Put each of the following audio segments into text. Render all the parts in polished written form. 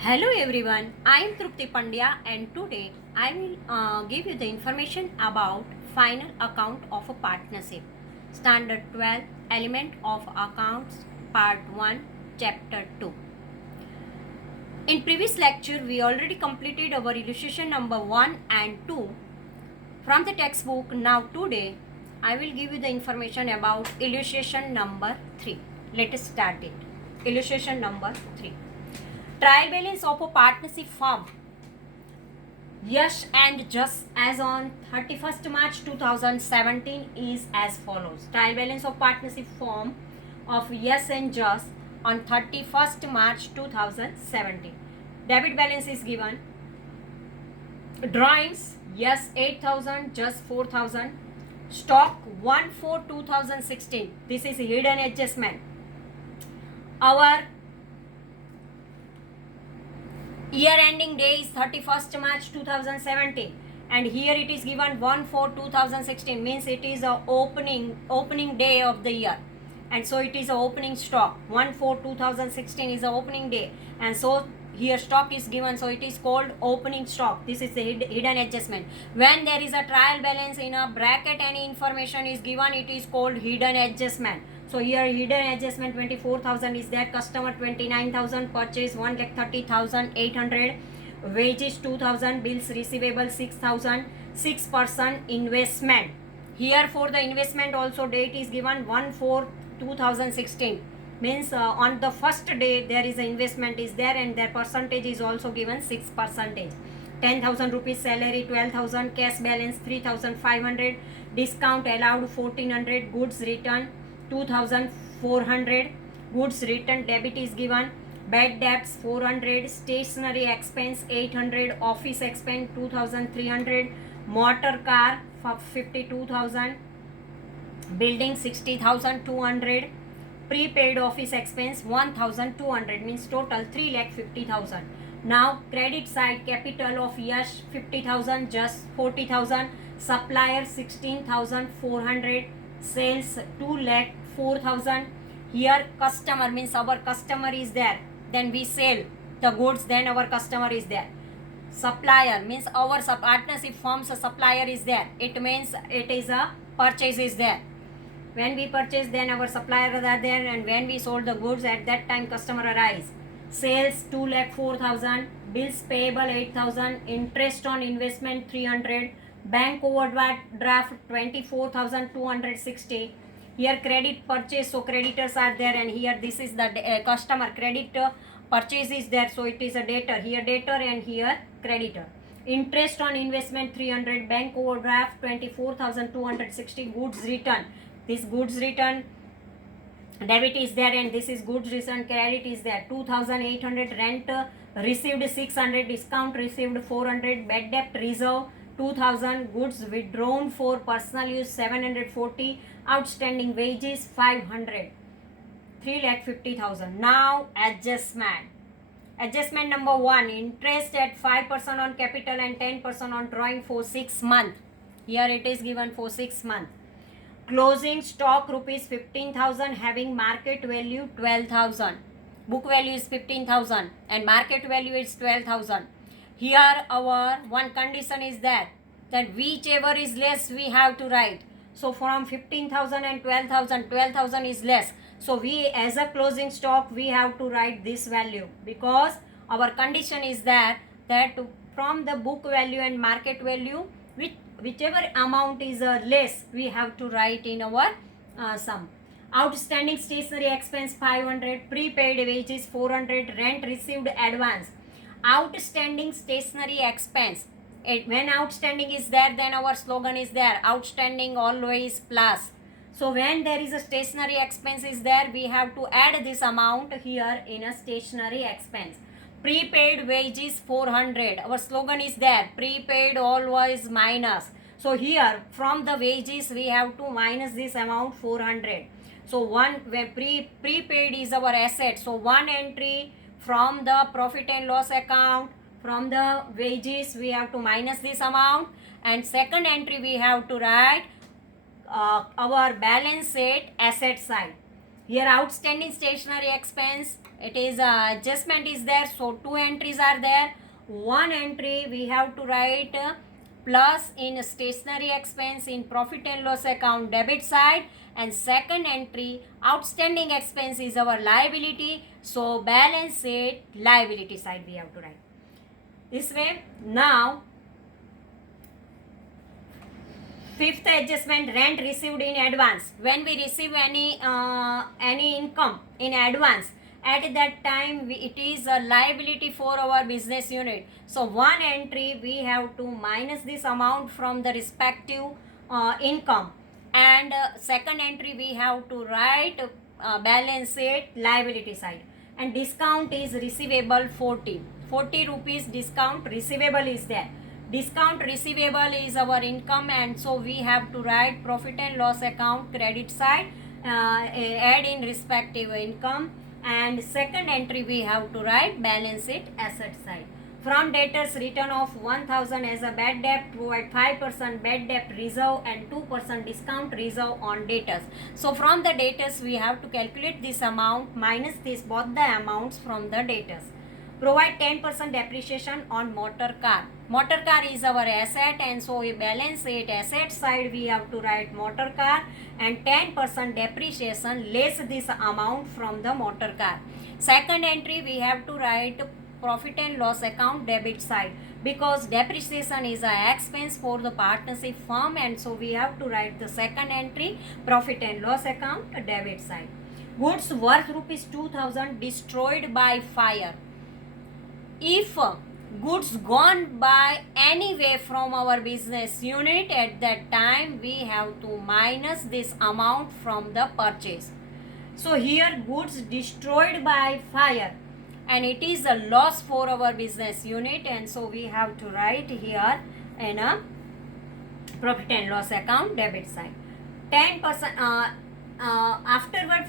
Hello everyone, I am Trupti Pandya and today I will give you the information about final account of a partnership. Standard 12 Element of Accounts Part 1 Chapter 2. In previous lecture we already completed our illustration number 1 and 2 from the textbook. Now today I will give you the information about illustration number 3. Let us start it. Illustration number 3. Trial balance of a partnership firm Yash and Just as on 31st March 2017 is as follows. Trial balance of partnership firm of Yash and Just on 31st March 2017. Debit balance is given. Drawings Yash 8,000, Just 4,000. Stock 1/4/2016. This is hidden adjustment. Our year ending day is 31st March 2017 and here it is given 1/4/2016, means it is a opening day of the year, and so it is a opening stock. 1/4/2016 is the opening day, and so here stock is given, so it is called opening stock. This is the hidden adjustment. When there is a trial balance in a bracket, any information is given, it is called hidden adjustment. So here hidden adjustment 24,000 is there, customer 29,000, purchase 1,30,800, wages 2,000, bills receivable 6,000, 6% investment. Here for the investment also date is given 1/4/2016, means on the first day there is a investment is there, and their percentage is also given 6%. 10,000 rupees salary, 12,000 cash balance, 3,500 discount allowed, 1,400 goods return, 2,400 goods return debit is given. Bad debts 400, stationery expense 800, office expense 2,300, motor car 52,000, building 60,200, prepaid office expense 1,200, means total 3,50,000. Now credit side, capital of Yash 50,000, Just 40,000, supplier 16,400, sales 2,04,000. Here customer, means our customer is there, then we sell the goods, then our customer is there. Supplier means our partnership firm's supplier is there, it means it is a purchase is there. When we purchase, then our suppliers are there, and when we sold the goods, at that time customer arrives. Sales 2,04,000, bills payable 8,000, interest on investment 300, bank overdraft 24,260. Here credit purchase, so creditors are there, and here this is the customer. Credit purchase is there, so it is a debtor. Here debtor and here creditor. Interest on investment 300, bank overdraft 24,260, goods return. This goods return debit is there, and this is goods return credit is there. 2,800 rent received 600, discount received 400, bad debt reserve 2,000, goods withdrawn for personal use 740, outstanding wages 500, 3,50,000. Now adjustment. Adjustment number 1, interest at 5% on capital and 10% on drawing for 6 months. Here it is given for 6 months. Closing stock rupees 15,000, having market value 12,000. Book value is 15,000 and market value is 12,000. Here our one condition is that whichever is less we have to write. So from 15,000 and 12,000, 12,000 is less. So we, as a closing stock, we have to write this value, because our condition is that from the book value and market value, whichever amount is less, we have to write in our sum. Outstanding stationery expense 500, prepaid wages 400, rent received advance. Outstanding stationery expense. When outstanding is there, then our slogan is there, outstanding always plus. So when there is a stationery expense is there, we have to add this amount here in a stationery expense. Prepaid wages 400. Our slogan is there, prepaid always minus. So here from the wages we have to minus this amount 400. So prepaid is our asset. So one entry from the profit and loss account, from the wages we have to minus this amount, and second entry we have to write our balance sheet asset side. Here outstanding stationery expense it is adjustment is there, so two entries are there. One entry we have to write plus in stationery expense in profit and loss account debit side, and second entry outstanding expense is our liability, so balance sheet liability side we have to write this way. Now fifth adjustment, rent received in advance. When we receive any income in advance, at that time it is a liability for our business unit. So one entry we have to minus this amount from the respective income, and second entry we have to write balance sheet liability side. And discount is receivable 40 rupees discount receivable is there. Discount receivable is our income, and so we have to write profit and loss account credit side, add in respective income, and second entry we have to write balance sheet asset side. From debtors, return of 1000 as a bad debt, provide 5% bad debt reserve and 2% discount reserve on debtors. So from the debtors we have to calculate this amount minus this both the amounts from the debtors. Provide 10% depreciation on motor car. Motor car is our asset, and so we balance it asset side we have to write motor car, and 10% depreciation less this amount from the motor car. Second entry we have to write profit and loss account debit side, because depreciation is a expense for the partnership firm, and so we have to write the second entry profit and loss account debit side. Goods worth rupees 2000 destroyed by fire. If goods gone by any way from our business unit, at that time we have to minus this amount from the purchase. So here goods destroyed by fire, and it is a loss for our business unit, and so we have to write here in a profit and loss account debit side. 10% afterward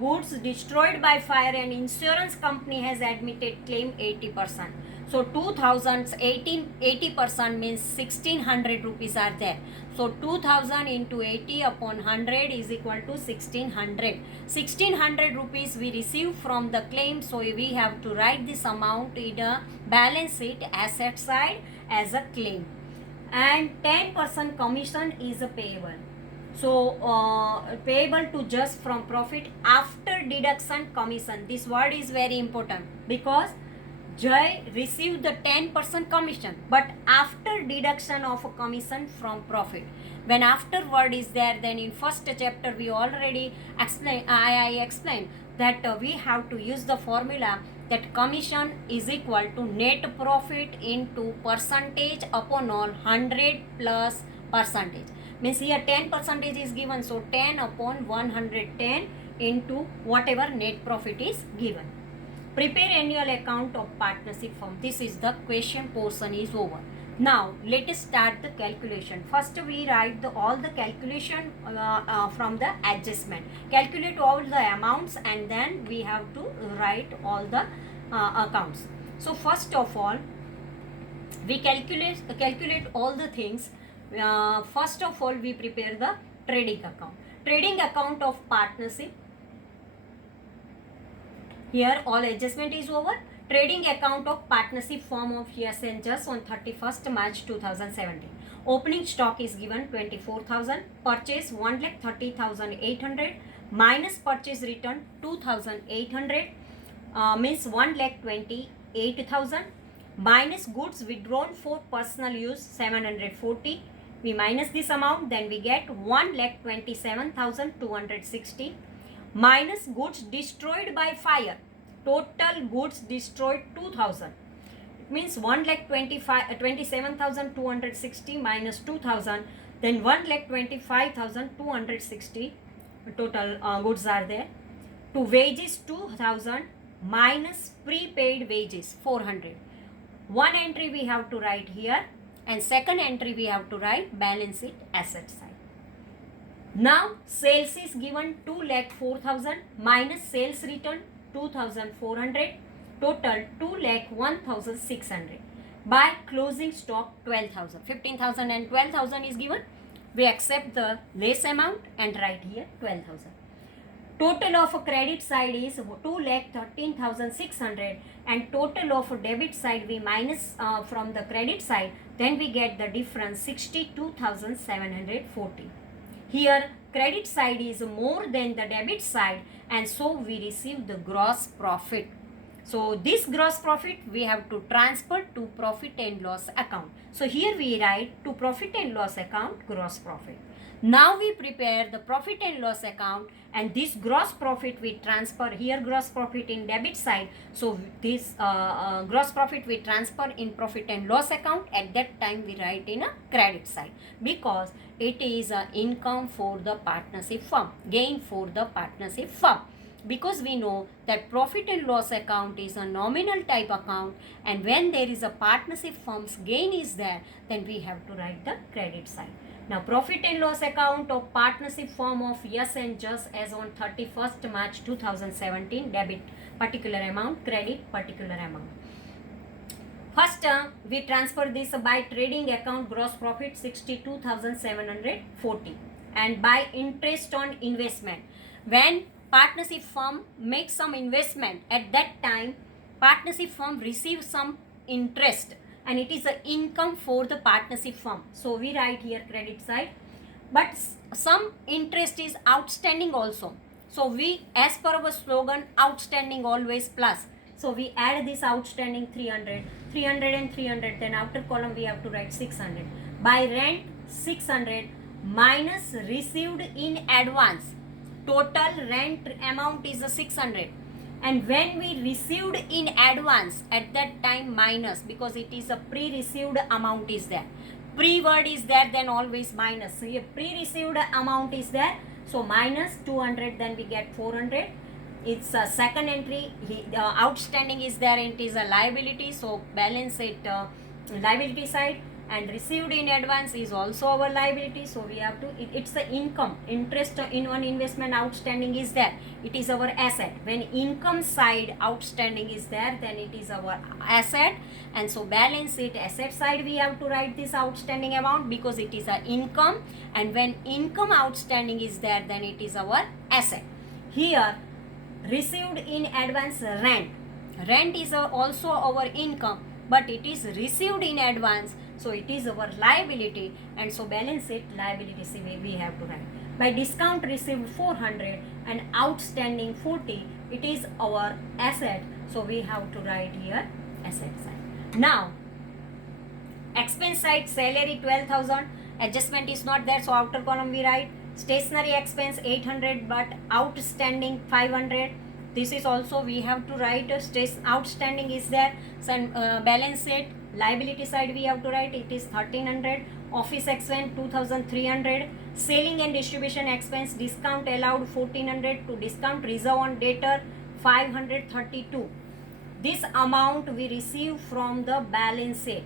goods destroyed by fire and insurance company has admitted claim 80%. So 80% means 1600 rupees are there. So 2000 into 80 upon 100 is equal to 1600. 1600 rupees we receive from the claim, so we have to write this amount in a balance sheet asset side as a claim. And 10% commission is a payable. So payable to just from profit after deduction commission. This word is very important, because Jai received the 10% commission, but after deduction of a commission from profit. When afterward is there, then in first chapter we already explained, I explained that we have to use the formula that commission is equal to net profit into percentage upon all 100 plus percentage. Means here 10% is given, so 10 upon 110 into whatever net profit is given. Prepare annual account of partnership firm. This is the question portion is over. Now let us start the calculation. First we write all the calculation from the adjustment. Calculate all the amounts, and then we have to write all the accounts. So first of all we calculate all the things. First of all we prepare the trading account. Trading account of partnership. Here all adjustment is over. Trading account of partnership firm of Yes & Just on 31st March 2017. Opening stock is given 24,000. Purchase 1,30,800 minus purchase return 2,800 means 1,28,000 minus goods withdrawn for personal use 740. We minus this amount, then we get 1,27,260 minus goods destroyed by fire. Total goods destroyed 2,000. It means 1,27,260 minus 2,000, then 1,25,260 total goods are there. To wages 2,000 minus prepaid wages 400. One entry we have to write here, and second entry we have to write balance sheet asset side. Now sales is given 2,04,000 minus sales return 2,400, total 2,01,600. By closing stock 12,000. 15,000 and 12,000 is given. We accept the less amount and write here 12,000. Total of credit side is 2,13,600 and total of debit side we minus from the credit side, then we get the difference 62,740. Here credit side is more than the debit side and so we receive the gross profit. So this gross profit we have to transfer to profit and loss account. So here we write to profit and loss account gross profit. Now we prepare the profit and loss account and this gross profit we transfer here, gross profit in debit side. So this gross profit we transfer in profit and loss account. At that time we write in a credit side because it is a income for the partnership firm, gain for the partnership firm. Because we know that profit and loss account is a nominal type account and when there is a partnership firm's gain is there, then we have to write the credit side. Now profit and loss account of partnership firm of Yes and Just as on 31st March 2017, debit particular amount, credit particular amount. First we transfer this by trading account gross profit 62,740 and by interest on investment. When partnership firm makes some investment, at that time partnership firm receives some interest and it is an income for the partnership firm. So we write here credit side, but some interest is outstanding also. So we, as per our slogan, outstanding always plus. So we add this outstanding 300 and 300, then outer column we have to write 600. By rent 600 minus received in advance. Total rent amount is a 600 and when we received in advance, at that time minus, because it is a pre-received amount is there. Pre-word is there, then always minus. So here pre-received amount is there, so minus 200, then we get 400. It's a second entry, outstanding is there and it is a liability, so balance it liability side, and received in advance is also our liability, so we have to, it's the income, interest in one investment outstanding is there, it is our asset. When income side outstanding is there, then it is our asset, and so balance it asset side we have to write this outstanding amount because it is a income, and when income outstanding is there, then it is our asset. Here received in advance rent is also our income, but it is received in advance, so it is our liability, and so balance it liability we have to write. By discount received 400 and outstanding 40, it is our asset, so we have to write here asset side. Now expense side, salary 12,000, adjustment is not there, so outer column we write stationery expense 800 but outstanding 500. This is also we have to write outstanding is there, so balance it liability side we have to write it is 1300. Office expense 2300. Selling and distribution expense discount allowed 1400 to discount reserve on debtor 532. This amount we receive from the balance sheet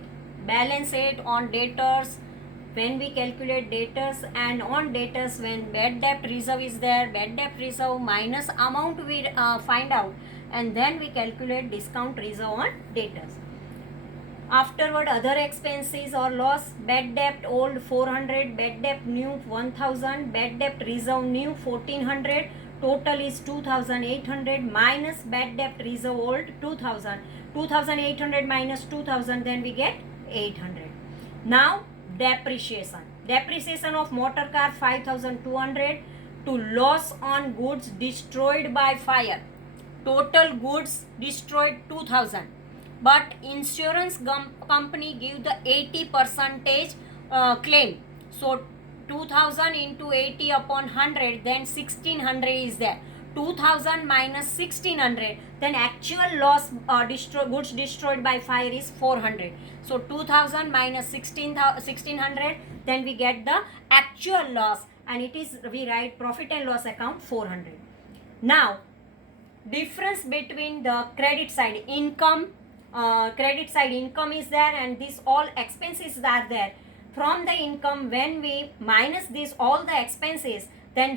on debtors. When we calculate debtors and on debtors, when bad debt reserve is there, bad debt reserve minus amount we find out, and then we calculate discount reserve on debtors. Afterward other expenses or loss, bad debt old 400, bad debt new 1000, bad debt reserve new 1400, total is 2800 minus bad debt reserve old 2000, 2800 minus 2000, then we get 800. Now depreciation of motor car 5200 to loss on goods destroyed by fire. Total goods destroyed 2000, but insurance company give the 80% claim, so 2000 into 80 upon 100, then 1600 is there. 2000 minus 1600, then actual loss goods destroyed by fire is 400. So 2000 minus 1600, then we get the actual loss, and it is, we write profit and loss account 400. Now difference between the credit side income, credit side income is there, and this all expenses are there. From the income, when we minus this all the expenses, then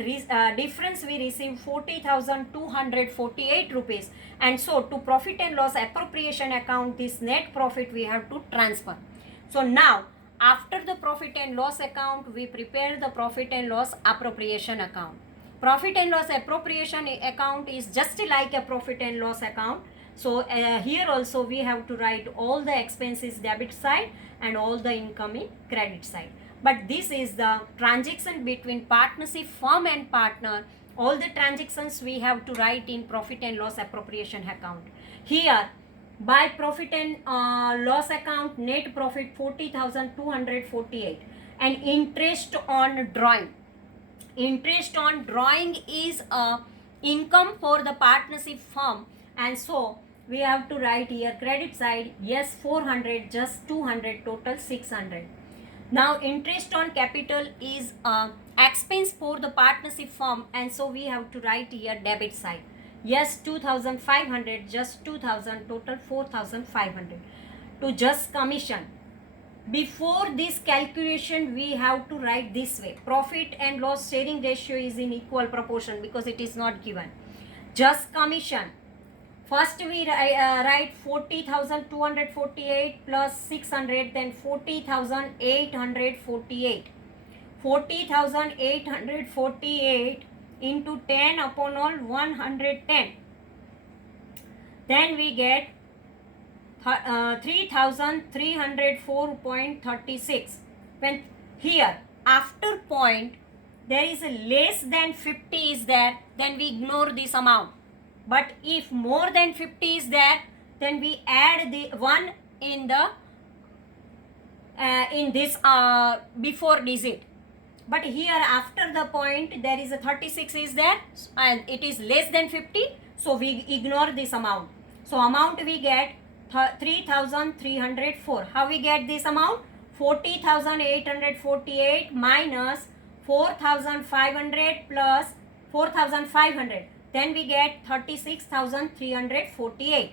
difference we receive 40,248 rupees, and so to profit and loss appropriation account, this net profit we have to transfer. So now after the profit and loss account, we prepare the profit and loss appropriation account. profit and loss appropriation account is just like a profit and loss account. So here also we have to write all the expenses debit side and all the income in credit side. But this is the transaction between partnership firm and partner. All the transactions we have to write in profit and loss appropriation account. Here by profit and loss account, net profit 40,248 and interest on drawing. Interest on drawing is income for the partnership firm, and so we have to write here credit side, yes 400, just 200, total 600. Now interest on capital is expense for the partnership firm, and so we have to write here debit side, yes 2,500, just 2,000, total 4,500. To just commission, before this calculation we have to write this way, profit and loss sharing ratio is in equal proportion because it is not given. Just commission, first we write 40,248 plus 600, then 40,848. 40,848 into 10 upon all 110. Then we get 3,304.36. When here after point there is a less than 50 is there, then we ignore this amount. But if more than 50 is there, then we add the 1 in the in this before digit. But here after the point there is a 36 is there and it is less than 50, so we ignore this amount. So amount we get 3,304. How we get this amount? 40,848 minus 4,500 plus 4,500. Then we get 36,348.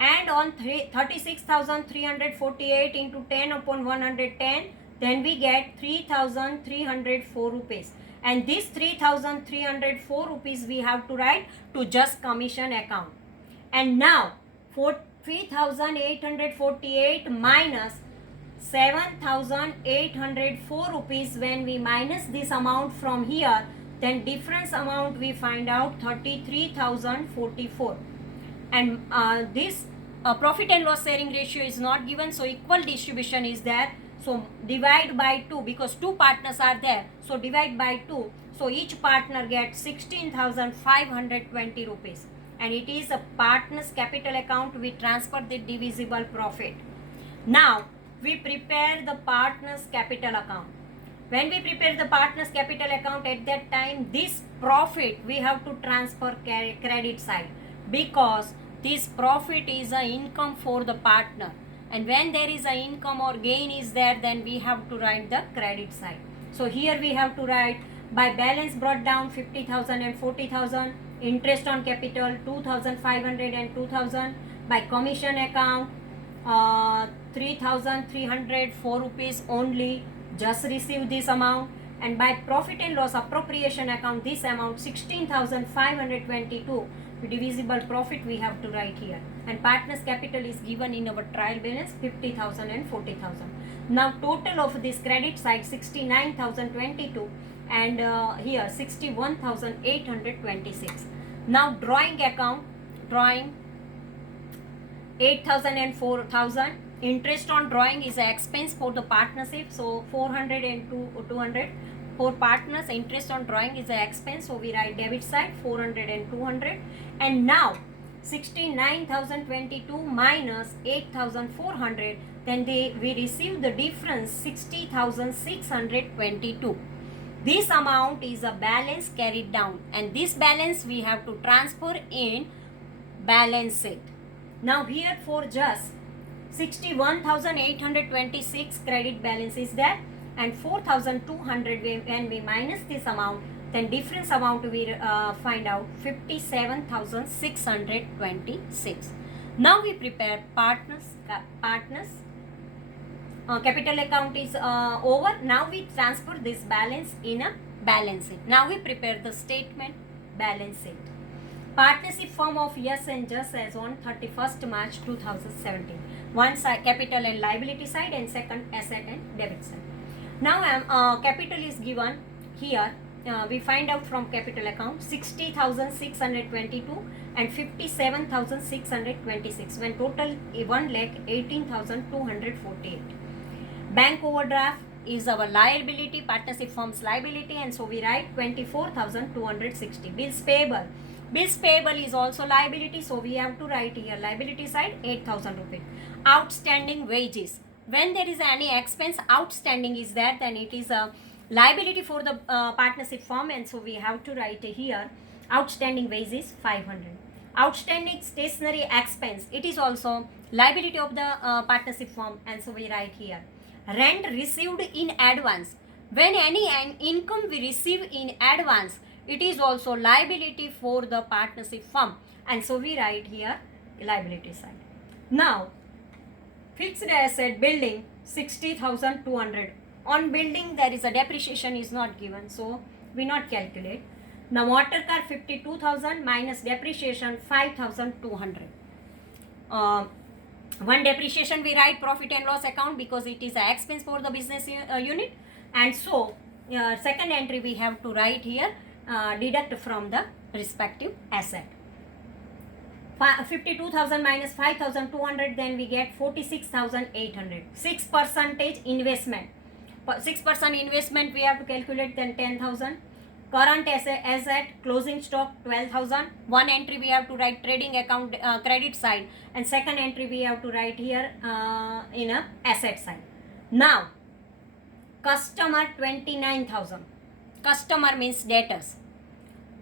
And on 36,348 into 10 upon 110, then we get 3,304 rupees. And this 3,304 rupees we have to write to just commission account. And now 3,848 minus 7,804 rupees, when we minus this amount from here, then difference amount we find out 33,044. And this profit and loss sharing ratio is not given, so equal distribution is there. So divide by 2 because 2 partners are there. So divide by 2. So each partner gets 16,520 rupees. And it is a partner's capital account. We transfer the divisible profit. Now we prepare the partner's capital account. When we prepare the partner's capital account, at that time this profit we have to transfer credit side, because this profit is a income for the partner, and when there is a income or gain is there, then we have to write the credit side. So here we have to write by balance brought down 50,000 and 40,000, interest on capital 2,500 and 2,000, by commission account 3,304 rupees only, just receive this amount, and by profit and loss appropriation account this amount 16,522, divisible profit we have to write here, and partners capital is given in our trial balance 50,000 and 40,000. Now total of this credit side 69,022 and here 61,826. Now drawing account, drawing 8,000 and 4,000. Interest on drawing is an expense for the partnership, so 400 and 200. For partners, interest on drawing is an expense, so we write debit side 400 and 200. And now 69,022 minus 8,400, then we receive the difference 60,622. This amount is a balance carried down, and this balance we have to transfer in balance sheet. Now here for just 61,826 credit balance is there, and 4,200 when we minus this amount, then difference amount we find out 57,626. Now we prepare partners capital account is over. Now we transfer this balance in a balance sheet. Now we prepare the statement balance sheet. Partnership form of Yes and Just as on 31st March 2017. One side capital and liability side, and second asset and debit side. Now capital is given here we find out from capital account 60,622 and 57,626, when total 1,18,248. Bank overdraft is our liability, partnership firm's liability, and so we write 24,260. Bills payable. Bills payable is also liability, so we have to write here liability side 8,000 rupees. Outstanding wages. When there is any expense outstanding is there, then it is a liability for the partnership firm, and so we have to write here outstanding wages 500. Outstanding stationery expense, it is also liability of the partnership firm, and so we write here rent received in advance. When any income we receive in advance, it is also liability for the partnership firm, and so we write here liability side. Now fixed asset building 60,200. On building there is a depreciation is not given, so we not calculate. Now motor car 52,000 minus depreciation 5,200. One depreciation we write profit and loss account because it is an expense for the business unit, and so second entry we have to write here deduct from the respective asset. 52,000 minus 5,200, then we get 46,800. 6% investment. 6% investment we have to calculate, then 10,000. Current asset closing stock 12,000. One entry we have to write trading account credit side, and second entry we have to write here in a asset side. Now customer 29,000. Customer means debtors.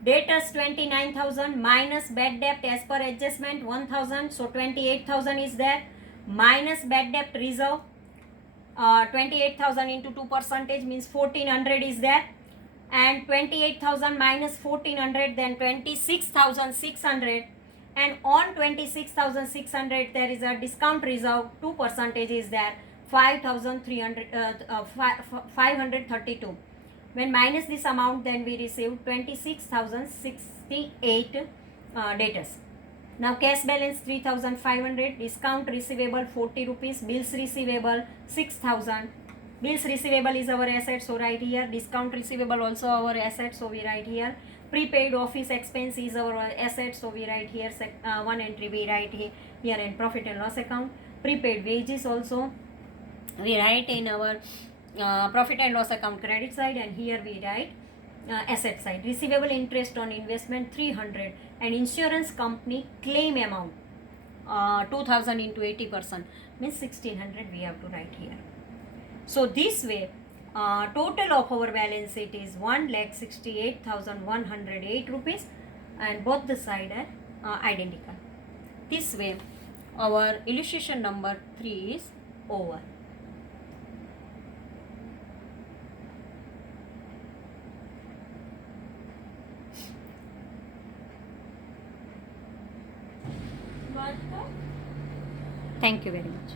Debtors 29,000 minus bad debt as per adjustment 1,000, so 28,000 is there, minus bad debt reserve 28,000 into 2% means 1,400 is there, and 28,000 minus 1,400, then 26,600, and on 26,600 there is a discount reserve 2% is there 532. When minus this amount, then we receive 26,068 debtors. Now cash balance 3,500, discount receivable 40 rupees, bills receivable 6,000. Bills receivable is our asset, so write here. Discount receivable also our asset, so we write here. Prepaid office expense is our asset, so we write here one entry we write here in profit and loss account. Prepaid wages also we write in our profit and loss account credit side, and here we write asset side. Receivable interest on investment 300, and insurance company claim amount 2,000 into 80% means 1,600 we have to write here. So this way total of our balance sheet is 1,68,108 rupees, and both the side are identical. This way our illustration number 3 is over. Thank you very much.